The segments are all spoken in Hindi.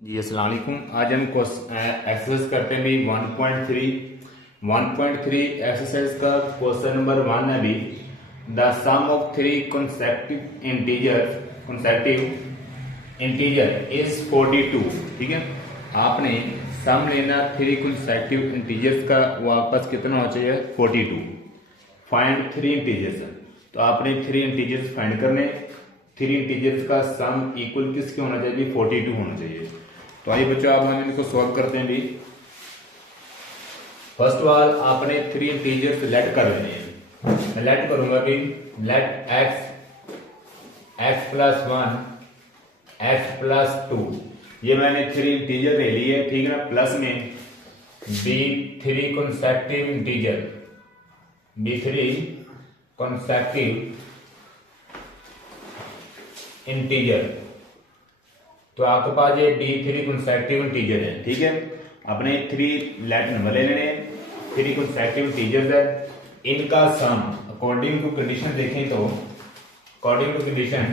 जी अस्सलाम वालेकुम। आज हम एक्सरसाइज करते हैं भी 1.3 एक्सरसाइज का क्वेश्चन नंबर 1 है भी the sum of three consecutive integer is 42। ठीक है, आपने सम लेना थ्री कंसेक्टिव इंटीजर्स का, वो आपस कितना होना चाहिए 42। फाइंड थ्री इंटीजर्स, तो आपने थ्री इंटीजर्स फाइंड करने, थ्री इंटीजर्स का सम इक्वल किसके होना चाहिए 42 होना चाहिए। तो आइए बच्चों अब हम इनको सॉल्व करते हैं भी। फर्स्ट ऑफ ऑल आपने थ्री इंटीजर्स लेट कर लेने हैं। मैं लेट करूंगा भी let X plus one X plus two, ये मैंने थ्री इंटीजर ले लिए, ठीक है ना। प्लस में be three consecutive integer, be three consecutive integer, तो आपके पास ये डी थ्री कंसेक्टिव इंटीजर है। ठीक है, अपने थ्री लेट नंबर ले लेने, थ्री कंसेक्टिव इंटीजर्स है, इनका सम अकॉर्डिंग टू कंडीशन देखें तो अकॉर्डिंग टू कंडीशन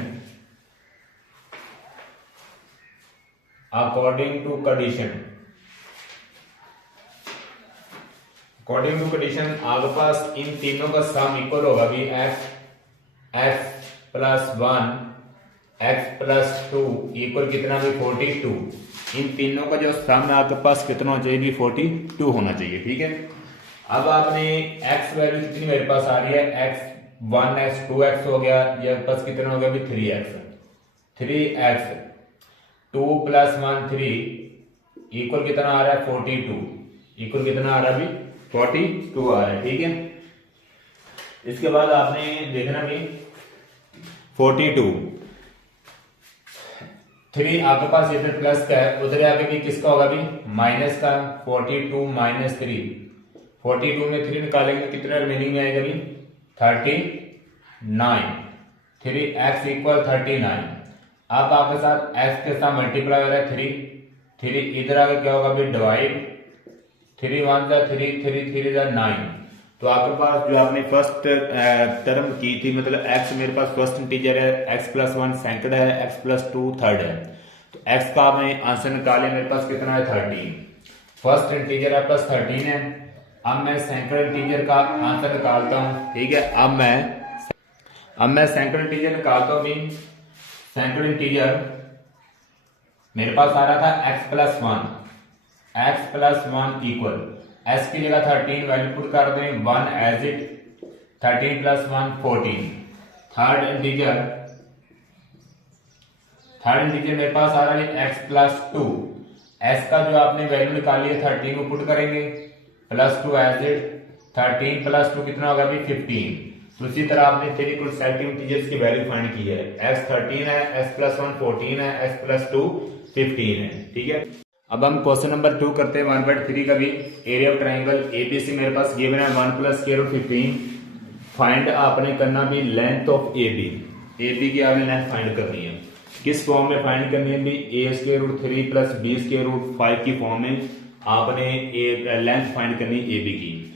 आपके पास इन तीनों का सम इक्वल होगा भी x plus one X plus two equal कितना भी 42। इन तीनों का जो सम है आपके पास कितना होना चाहिए 42 होना चाहिए। ठीक है, अब आपने एक्स वैल्यू कितनी मेरे पास आ रही है, एक्स 1x 2x हो गया, ये पास कितना हो गया भी 3x 2 प्लस 1 3 इक्वल कितना आ रहा है 42, इक्वल कितना आ रहा है भी 42 आ रहा है। ठीक है, इसके बाद आपने देखना भी 42 थ्री आपके पास इधर प्लस का है, उधर आगे भी किसका होगा भी माइनस का, 42 माइनस 3, 42 में 3 निकालेंगे कितना रिमेनिंग में आएगा भी 39, 3x इक्वल 39। अब आपके साथ x के साथ मल्टीप्लाई हो रहा है 3 इधर आगे क्या होगा भी डिवाइड, 3 1 जा 3 3 3 जा 9। तो आपके पास जो आपने फर्स्ट टर्म की थी, मतलब x मेरे पास फर्स्ट इंटीजर है, x प्लस वन सेकंड है, x प्लस टू थर्ड है, तो x का मैं आंसर निकाले, मेरे पास कितना है 13। फर्स्ट इंटीजर है प्लस 13 है। अब मैं सेकंड इंटीजर का आंसर निकालता हूँ। ठीक है, अब मैं सेकंड इंटीजर निकालता हूँ भी। सेकंड इंटीजर मेरे पास आ रहा था x plus one equal s की जगह 13 वैल्यू पुट कर दें, 1 as it, 13 plus 1 14। Third integer मेरे पास आ रहा है x प्लस टू, s का जो आपने वैल्यू निकाली है 13 को पुट करेंगे, प्लस 2 एज इट, 13 प्लस 2 कितना होगा भी 15। तो इसी तरह आपने थ्री कंसेक्टिव इंटीजर्स की वैल्यू फाइंड की है, x 13 है, s प्लस 1 14 है, s प्लस 2 15 है। ठीक है, अब हम क्वेश्चन नंबर 2 करते हैं 1/3 का भी। एरिया ऑफ ट्राइंगल एबीसी मेरे पास गिवन है 1 प्लस स्क्वायर रूट 15। फाइंड आपने करना भी लेंथ ऑफ एबी की आपने लेंथ फाइंड करनी है। किस फॉर्म में फाइंड करनी है भी, A square root 3 plus B square root 5 की फॉर्म में आपने लेंथ फाइंड करनी एबी की।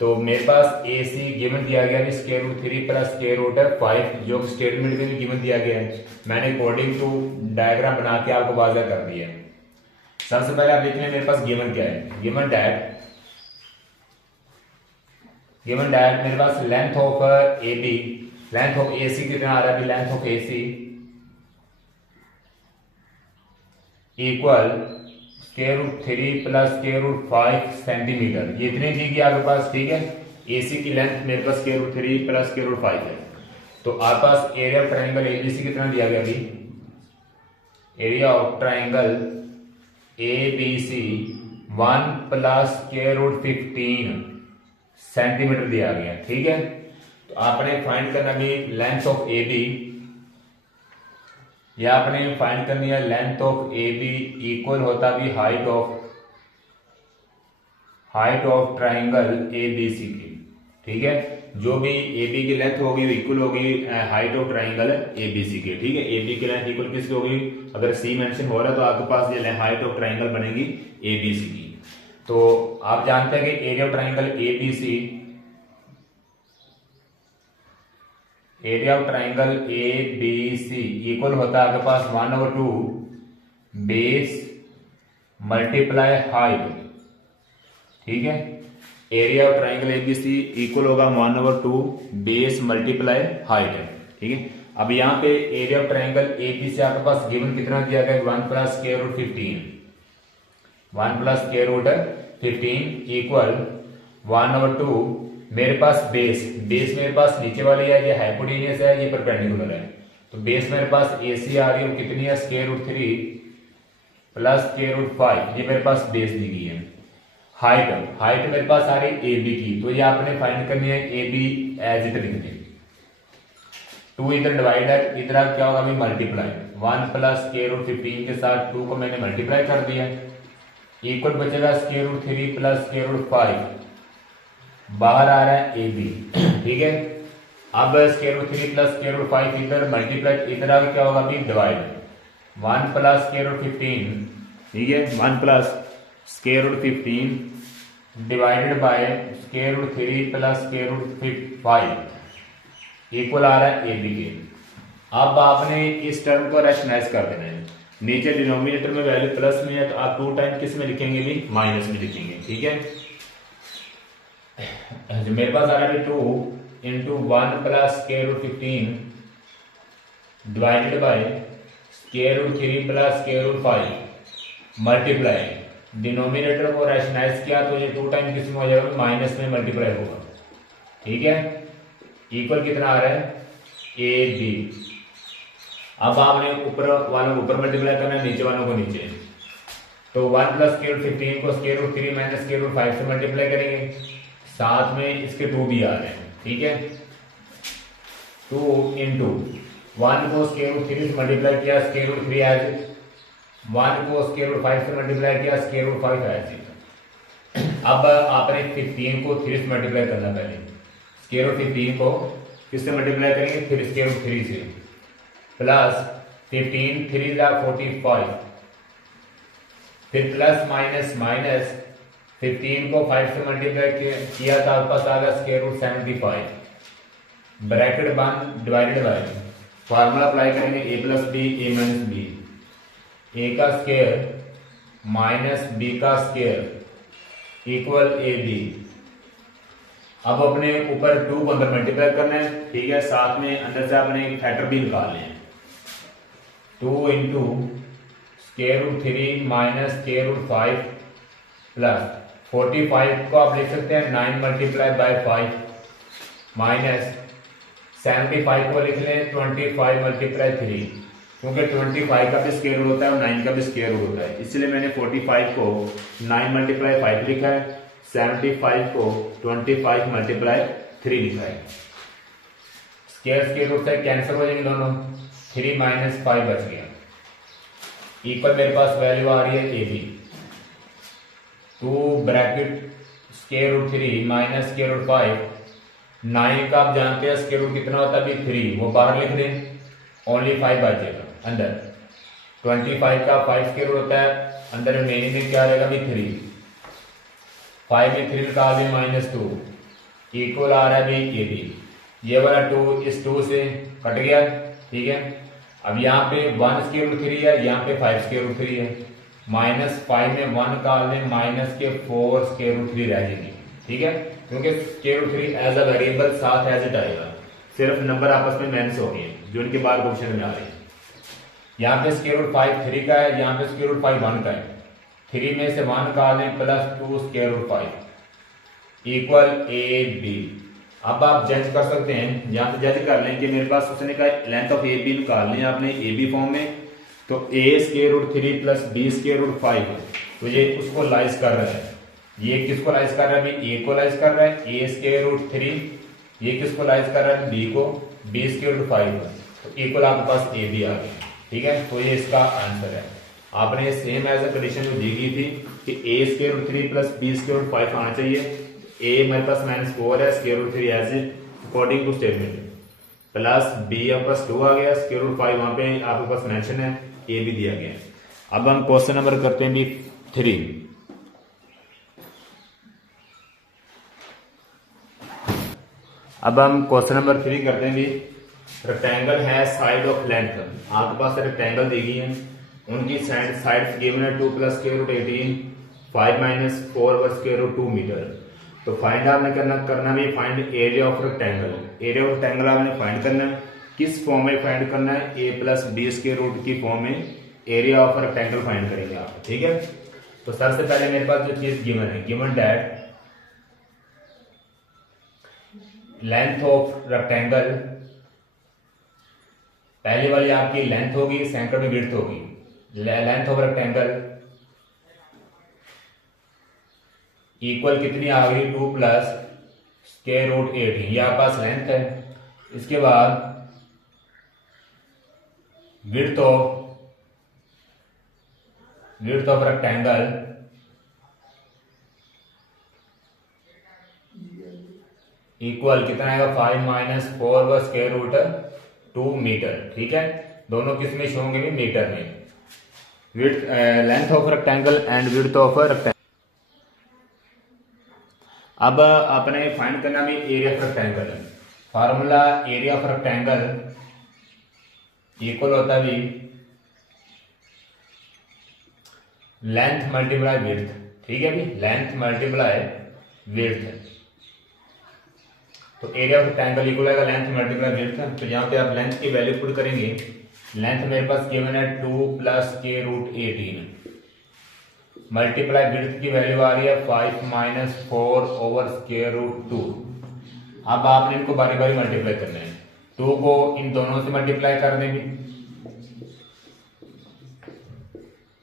तो मेरे पास ए सी गिवन दिया गया है square root 3 plus square root है 5, जो स्टेटमेंट में भी गिवन दिया गया है, मैंने अकॉर्डिंग टू डायग्राम बना के आपको वाज़ह कर दिया है। सबसे पहले आप देख लें मेरे पास गिवन क्या है, गिवन डैट मेरे पास length of A B, length of A C कितना आ रहा है, length of A C equal square root 3 plus square root 5 centimetre, ये इतनी दी गई आपके पास। ठीक है, ए सी की लेंथ मेरे पास square root 3 plus square root 5 है। तो आपके पास एरिया ऑफ ट्राइंगल एबीसी कितना दिया गया अभी, area of triangle ABC 1 plus square root 15 centimetre दिया गया। ठीक है, तो आपने फाइंड करना भी लेंथ ऑफ AB, या आपने फाइंड करनी है लेंथ ऑफ AB इक्वल होता भी हाइट ऑफ ट्राइंगल ABC की। ठीक है, जो भी AB की लेंथ होगी वो इक्वल होगी हाइट ऑफ ट्राइंगल ABC के। ठीक है, AB की लेंथ इक्वल किसकी होगी, अगर C मेंशन हो रहा है तो आपके पास ये हाइट ऑफ ट्राइंगल बनेगी ABC की। तो आप जानते हैं कि area of triangle ABC equal होता है आपके पास 1/2 बेस मल्टीप्लाई हाइट, ठीक है। Area of triangle ABC equal होगा 1/2 बेस मल्टीप्लाई हाइट, ठीक है। अब यहाँ पे एरिया ऑफ ट्राइंगल एबी से आपके पास गिवन कितना दिया गया, 1 + square root 15, 1 + square root 15 equal 1/2 मेरे पास बेस मेरे पास नीचे वाली है, ये हाइपोटेन्यूस है, ये परपेंडिकुलर है, तो बेस मेरे पास एसी आ रही है कितनी है, स्क्वायर रूट 3 + स्क्वायर रूट 5, ये मेरे पास बेस दी गई है। हाइट मेरे पास आ रही ए बी की, तो ये आपने फाइंड करनी है ए बी एज इट लिख दी। 2 इधर डिवाइडर, इधर क्या होगा अभी मल्टीप्लाई, 1 + स्क्वायर रूट 15 के साथ 2 को मैंने मल्टीप्लाई कर दिया, इक्वल बचेगा स्क्वायर रूट 3 + स्क्वायर रूट 5, बाहर आ रहा है ए बी, ठीक है। अब स्क्वायर रूट 3 + स्क्वायर रूट 5 इधर मल्टीप्लाई, इधर आगे क्या होगा अभी डिवाइड, 1 + स्क्वायर रूट 15, ठीक है, 1 + square root 15 divided by square root 3 + square root 5 equal आ रहा है ए बी के। अब आपने इस टर्म को रैशनलाइज कर देना है, नीचे डिनोमिनेटर में वैल्यू प्लस में है, तो आप 2 टाइम किस में लिखेंगे भी, माइनस में लिखेंगे, ठीक है। जो मेरे पास आ रहा है 2 × 1 + square root 15 divided by square root 3 + square root 5 multiply, denominator को रैशनलाइज किया तो ये 2 टाइम किस में हो जाएगा, माइनस में मल्टीप्लाई होगा, ठीक है। इक्वल कितना आ रहा है ए बी। अब आपने ऊपर वालों को ऊपर मल्टीप्लाई करना है, नीचे वालों को नीचे, तो 1 + स्क्वायर रूट 15 को स्क्वायर रूट 3 - स्क्वायर रूट 5 से मल्टीप्लाई करेंगे, साथ में इसके 2 भी आ रहे हैं, ठीक है। 2 × 1 को स्क्वायर रूट 3 से मल्टीप्लाई किया, स्क्वायर रूट 3 एज, 1 को स्क्वायर रूट 5 से मल्टीप्लाई किया, स्क्वायर रूट 5 एज। अब आपने 15 को 3 से मल्टीप्लाई करना, पहले स्क्वायर रूट 15 को किससे मल्टीप्लाई करेंगे, फिर स्क्वायर रूट 3 से, प्लस 15 3 × 45, फिर प्लस माइनस माइनस 15 को 5 से मल्टीप्लाई किया था, आपके पास आ गया स्क्वायर रूट 75, ब्रैकेट बंद डिवाइडेड बाय, फार्मूला अप्लाई करेंगे a + b a - b, a का स्क्वायर माइनस b का स्क्वायर इक्वल ए बी। अब अपने ऊपर 2 को अंदर मल्टीप्लाई करना है, ठीक है, साथ में अंदर से आपने एक फैक्टर भी निकालने हैं, 2 × square root 3 - square root 5 plus 45 को आप लिख सकते हैं 9 × 5 माइनस 75 को लिख लें 25 × 3, क्योंकि 25 का भी स्क्वायर रूट होता है और 9 का भी स्क्वायर रूट होता है, इसलिए मैंने 45 को 9 × 5 लिखा है, 75 को 25 × 3 लिखा है। स्क्वायर रूट से कैंसिल हो जाएंगे दोनों, 3 - 5 बच गया, इक्वल मेरे पास वैल्यू आ रही है A B. 2 bracket square root 3 - square root 5, 9 का आप जानते हैं स्क्वायर रूट कितना होता है अभी 3, वो बाहर लिख दें, ओनली 5 बचेगा अंदर, 25 का 5 स्क्वायर रूट होता है, अंदर रिमेनिंग में क्या रहेगा अभी 3, 5 में 3 निकाल दें -2 इक्वल आ रहा है भाई ए बी। ये वाला 2 इस 2 से कट गया, ठीक है। अब यहाँ पे 1 स्क्वायर रूट 3 है, यहाँ पे 5 स्क्वायर रूट 3 है, -5 में 1 निकाल दें, -4 स्क्वायर रूट 3 रह जाएगी, ठीक है, क्योंकि square root 3 as a variable साथ एज इट आएगा, सिर्फ नंबर आपस में मैच हो गए जो इनके बाद क्वेश्चन में आ रहे हैं। यहाँ पे स्क्वायर रूट 5 3 का है, यहाँ पे स्क्वायर रूट 5 1 का है, 3 में से 1 निकाल दें, +2 square root 5 equal A B. अब आप जज कर सकते हैं, यहाँ पे जज कर लें कि मेरे पास उसने कहा लेंथ ऑफ ए बी निकालनी है आपने ए बी फॉर्म में, तो a square root 3 + b square root 5, तो ये उसको लाइज कर रहा है, ये किसको लाइज कर रहा है अभी, a को लाइज कर रहा है, a स्क्वायर रूट 3, ये किसको लाइज कर रहा है b को, b स्क्वायर रूट 5, तो इक्वल आपके पास ए बी आ गया, ठीक है। तो ये इसका आंसर है। आपने सेम एज अ कंडीशन जो दी गई थी कि a square root 3 + b square root 5 आना चाहिए, a हमारे पास -4 है, square root 3 as it according to statement, plus b आपके पास 2 आ गया, स्क्वायर रूट 5 वहां पे आपके पास मेंशन है, ए भी दिया गया। अब हम क्वेश्चन नंबर करते हैं भी 3। अब हम क्वेश्चन नंबर 3 करते हैं भी रेक्टेंगल है साइड ऑफ लेंथ, आपके पास रेक्टेंगल दी गई है, उनकी साइड्स गिवन है 2 + square root 18, 5 - 4 over square root 2 metre. तो फाइंड आपने करना भी find area of rectangle. Area of rectangle आपने फाइंड करना है, किस फॉर्म में फाइंड करना है, a + b स्क्वायर रूट की फॉर्म में एरिया ऑफ रेक्टेंगल फाइंड करेंगे आप, ठीक है। तो सबसे पहले मेरे पास जो चीज गिवन है, given that length of rectangle, पहले वाली आपकी लेंथ होगी, सेंटर में विड्थ होगी। लेंथ ऑफ रेक्टेंगल इक्वल कितनी आ गई, 2 + स्क्वायर रूट 18, ये आपके पास लेंथ है। इसके बाद विड्थ ऑफ रेक्टेंगल इक्वल कितना आएगा, 5 - 4 ओवर स्क्वायर रूट 2 मीटर, ठीक है। दोनों किस में शो होंगे भी, मीटर में। Width length of rectangle and width of rectangle. अब अपने फाइंड करना भी area of rectangle. Formula area of rectangle equal होता भी लेंथ मल्टीप्लाई विड्थ, ठीक है भी, लेंथ मल्टीप्लाई विड्थ। तो एरिया ऑफ रेक्टेंगल इक्वल आएगा लेंथ मल्टीप्लाई विड्थ। तो यहाँ पे आप लेंथ की वैल्यू पुट करेंगे। लेंथ मेरे पास गिवन है 2 + स्क्वायर रूट 18 मल्टीप्लाई विड्थ की वैल्यू आ रही है 5 - 4 ओवर स्क्वायर रूट 2। अब आपने इनको बारी बारी मल्टीप्लाई करना है। 2 को इन दोनों से मल्टीप्लाई कर देंगे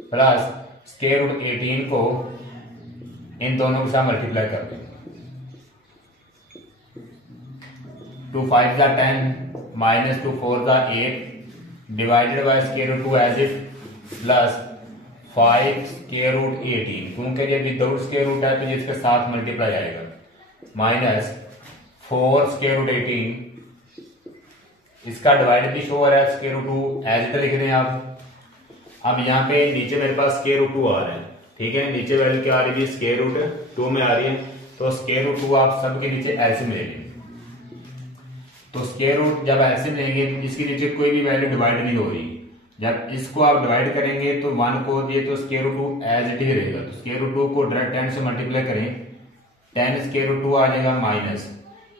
प्लस स्क्वायर रूट 18 को इन दोनों के साथ मल्टीप्लाई कर देंगे। 2 × 5 = 10 - 2 × 4 = 8 divided by square root 2 as if plus 5 square root 18, क्योंकि ये विदाउट स्क्वायर रूट है तो ये इसके साथ मल्टीप्लाई आएगा, माइनस 4 स्क्वायर रूट 18, इसका डिवाइड भी शो हो रहा है, स्क्वायर रूट 2 एज इट लिख दें आप। अब यहाँ पे नीचे मेरे पास स्क्वायर रूट 2 आ रहा है, ठीक है। नीचे वैल्यू क्या आ रही है, स्क्वायर रूट 2 में आ रही है। तो स्क्वायर रूट 2 आप सबके नीचे एलसीएम लेंगे। तो स्क्वायर रूट जब एलसीएम लेंगे तो इसके नीचे कोई भी वैल्यू डिवाइड नहीं हो रही। जब इसको आप डिवाइड करेंगे तो 1 को दिए तो स्क्वायर रूट 2 एज इट ही रहेगा। तो स्क्वायर रूट 2 को डायरेक्ट 10 से मल्टीप्लाई करें, 10 स्क्वायर रूट 2 आ जाएगा माइनस,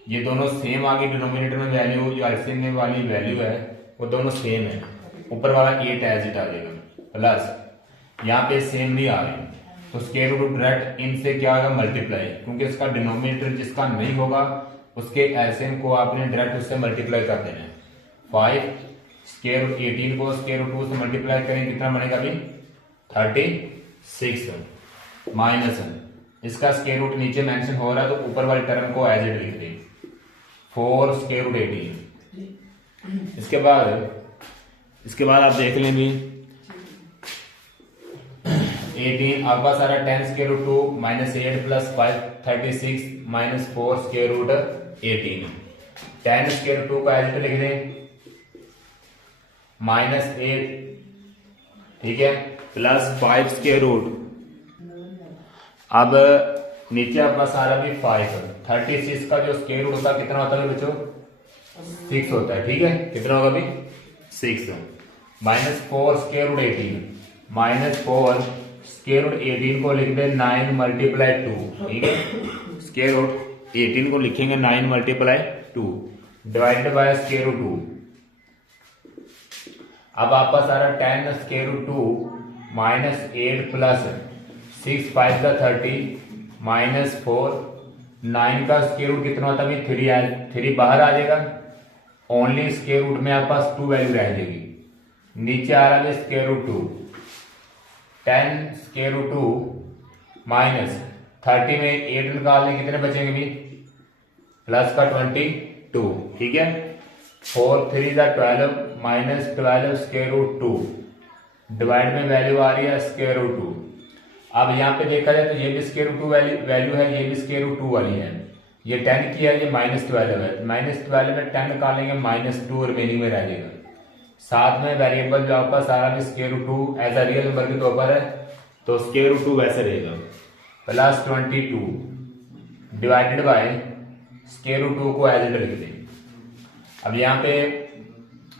ये दोनों सेम आ गई, डिनोमिनेटर में वैल्यू जो एलसीएम में वाली वैल्यू है वो दोनों सेम है, ऊपर वाला 8 एज इट आ जाएगा, प्लस यहाँ पे सेम नहीं आ रही तो स्क्वायर रूट डायरेक्ट इनसे क्या आएगा, मल्टीप्लाई, क्योंकि इसका डिनोमिनेटर जिसका नहीं होगा उसके एलसीएम को आपने डायरेक्ट उससे मल्टीप्लाई कर देना है। 5 स्क्वायर रूट 18 को स्क्वायर रूट 2 से मल्टीप्लाई करें, कितना बनेगा अभी 36, माइनस इसका स्क्वायर रूट नीचे मेंशन हो रहा है तो ऊपर वाली टर्म को एज इट लिख दें, 4 स्क्वायर रूट 18। इसके बाद आप देख लें भी 18 आपके पास आ रहा है 10 square root 2 minus 8 plus 5 36 minus 4 square root 18। 10 square root 2 को एज इट लिख दें, माइनस 8, ठीक है, प्लस 5 स्क्वायर रूट। अब नीचे आपके पास आ रहा है 5, 36 का जो स्क्वायर रूट होता है कितना होता है बच्चों, 6 होता है, ठीक है। कितना होगा अभी 6, minus 4 square root 18, minus 4 square root 18 को लिख दें 9 × 2, ठीक है। स्क्वायर रूट 18 को लिखेंगे 9 × 2 डिवाइडेड बाय स्क्वायर रूट 2। अब आपका सारा 10 स्क्वायर रूट 2 माइनस 8 प्लस 6 5 का 30 माइनस 4 9 का स्क्वायर रूट कितना होता है 3 बाहर आ जाएगा, ओनली स्क्वायर रूट में आपके पास 2 वैल्यू रह जाएगी। नीचे आ रहा है square root 2, 10 square root 2 minus 30 में 8 निकालने कितने बचेंगे भी, प्लस का 22, ठीक है। 4 3 12 माइनस 12 स्क्वायर रूट 2 डिवाइड में वैल्यू आ रही है स्क्वायर रूट 2। अब यहाँ पे देखा जाए तो ये भी स्क्वायर रूट 2 वैल्यू है, ये भी स्क्वायर रूट 2 वाली है। ये 10 की है, ये माइनस 12 है, माइनस 12 में 10 निकालेंगे माइनस 2 रिमेनिंग में रह जाएगा। साथ में वेरिएबल जो आपका सारा भी square root 2 as a real number के तौर पर है तो स्क्वायर रूट 2 वैसे रहेगा, plus 22 divided by square root 2 को एज इट लिख दें। अब यहाँ पे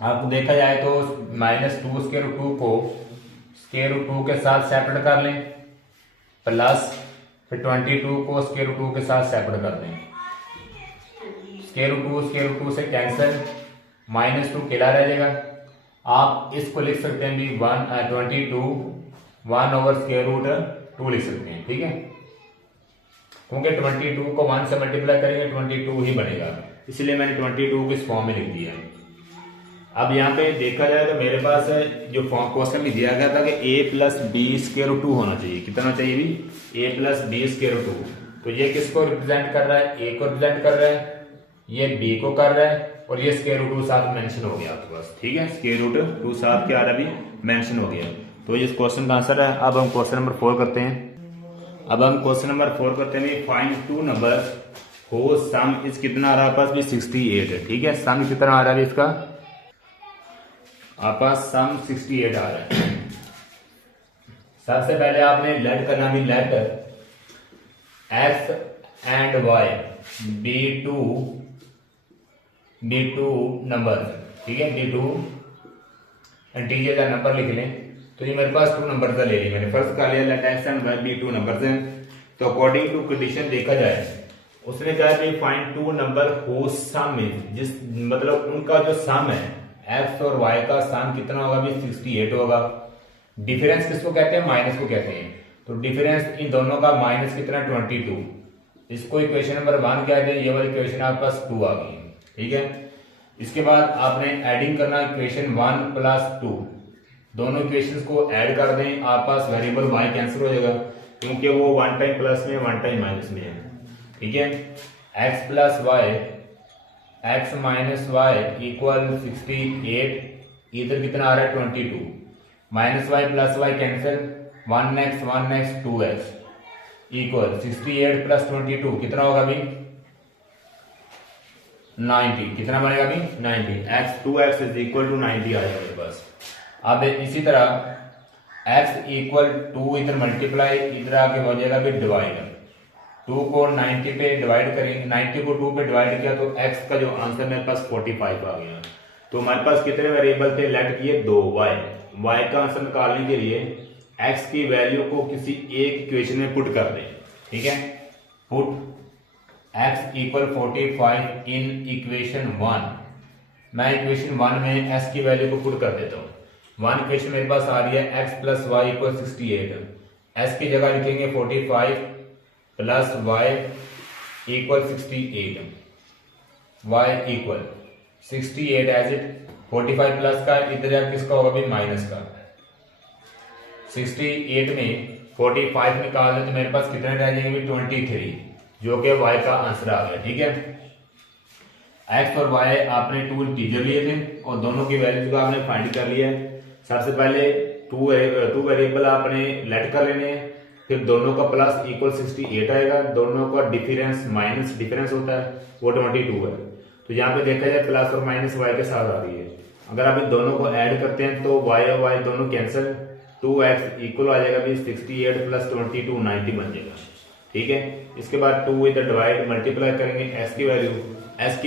आपको देखा जाए तो माइनस 2 स्क्वायर रूट 2 को स्क्वायर रूट 2 के साथ सेपरेट कर लें, प्लस फिर 22 को स्क्वायर रूट 2 के साथ सेपरेट कर दें। स्क्वायर रूट 2 से कैंसिल, -2 अकेला रह जाएगा। आप इसको लिख सकते हैं भी 22 1 स्क्वायर रूट 2 लिख सकते हैं, ठीक है, क्योंकि 22 को 1 से मल्टीप्लाई करेंगे 22 ही बनेगा, इसलिए मैंने 22 को इस फॉर्म में लिख दिया। अब यहाँ पे देखा जाए तो मेरे पास जो फॉर्म क्वेश्चन में दिया गया था कि a plus B square root 2 होना चाहिए। कितना चाहिए भी? a plus B square root 2। तो ये किसको रिप्रेजेंट कर रहा है? a को रिप्रेजेंट कर रहा है, ये b को कर रहा है, और ये स्क्वायर रूट 2 साथ मेंशन हो गया आपके पास, ठीक है, स्क्वायर रूट 2 साथ क्या आ रहा भी मेंशन हो गया। तो ये क्वेश्चन का आंसर है। अब हम क्वेश्चन नंबर 4 करते हैं। अब हम क्वेश्चन नंबर 4 करते हैं, फाइंड टू नंबर हो सम इस कितना आ रहा है पास भी 68 है, ठीक है। सम कितना आ रहा है इसका आप पास सम 68 आ रहा है। सबसे पहले आपने लेट करना भी let x and y b2 number, ठीक है, b2 इंटीजर का नंबर लिख लें। तो ये मेरे पास 2 नंबर का ले लिया मैंने, फर्स्ट का लिया let x and y b2 number है। तो अकॉर्डिंग टू कंडीशन देखा जाए उसने कहा कि फाइंड टू नंबर हो सम में, जिस मतलब उनका जो सम है x और y का सम कितना होगा भी 68 होगा। डिफरेंस किसको कहते हैं? माइनस को कहते हैं। तो डिफरेंस इन दोनों का माइनस कितना 22, इसको इक्वेशन नंबर 1 कहते हैं। ये वाली इक्वेशन आपके पास 2 आ गई, ठीक है। इसके बाद आपने एडिंग करना इक्वेशन 1 प्लस 2, दोनों इक्वेशंस को ऐड कर दें, आप पास वेरिएबल y कैंसिल हो जाएगा क्योंकि वो 1 टाइम प्लस में 1 टाइम माइनस में है, ठीक है। x plus Y x minus Y equal 68, इधर कितना आ रहा है 22, minus Y plus Y cancel, 1x 2x equal 68 plus 22 कितना होगा भी 90, कितना बनेगा भी 90, x 2x is equal to 90 आ जाएगा मेरे पास। अब इसी तरह x इक्वल 2 इधर मल्टीप्लाई, इधर आके हो जाएगा भी डिवाइड, 2 को 90 पे डिवाइड करेंगे, 90 को 2 पे डिवाइड किया तो x का जो आंसर मेरे पास 45 आ गया। तो हमारे पास कितने वेरिएबल थे? लेट किए 2, y का आंसर निकालने के लिए x की वैल्यू को किसी एक इक्वेशन में पुट कर दें, ठीक है। Put x equal 45 in equation 1, मैं इक्वेशन 1 में x की वैल्यू को पुट कर देता हूँ। 1 इक्वेशन मेरे पास आ रही है x plus Y equal 68, s की जगह लिखेंगे 45 plus y equal 68, y equal 68 as it 45 plus का इधर किसका होगा भी माइनस का, 68 में 45 निकाल दें तो मेरे पास कितने रह जाएंगे 23, जो कि y का आंसर आ गया, ठीक है। x और y आपने 2 इंटीजर लिए थे और दोनों की वैल्यू को आपने फाइंड कर लिया है। सबसे पहले 2 वेरिएबल आपने लेट कर लेने हैं, फिर दोनों का प्लस इक्वल 68 आएगा, दोनों का डिफरेंस माइनस डिफरेंस होता है वो 22 है। तो यहाँ पे देखा जाए प्लस और माइनस y के साथ आ रही है। अगर आप इन दोनों को ऐड करते हैं तो y और y दोनों कैंसिल, 2x इक्वल आ जाएगा भी 68 प्लस 22 90 बन जाएगा, ठीक है। इसके बाद 2 इधर डिवाइड मल्टीप्लाई करेंगे s की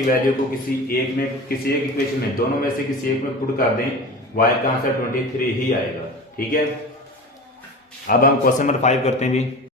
वैल्यू को किसी एक इक्वेशन में, दोनों में से किसी एक में पुट कर दें, y का आंसर 23 ही आएगा, ठीक है। अब हम क्वेश्चन नंबर 5 करते हैं भी।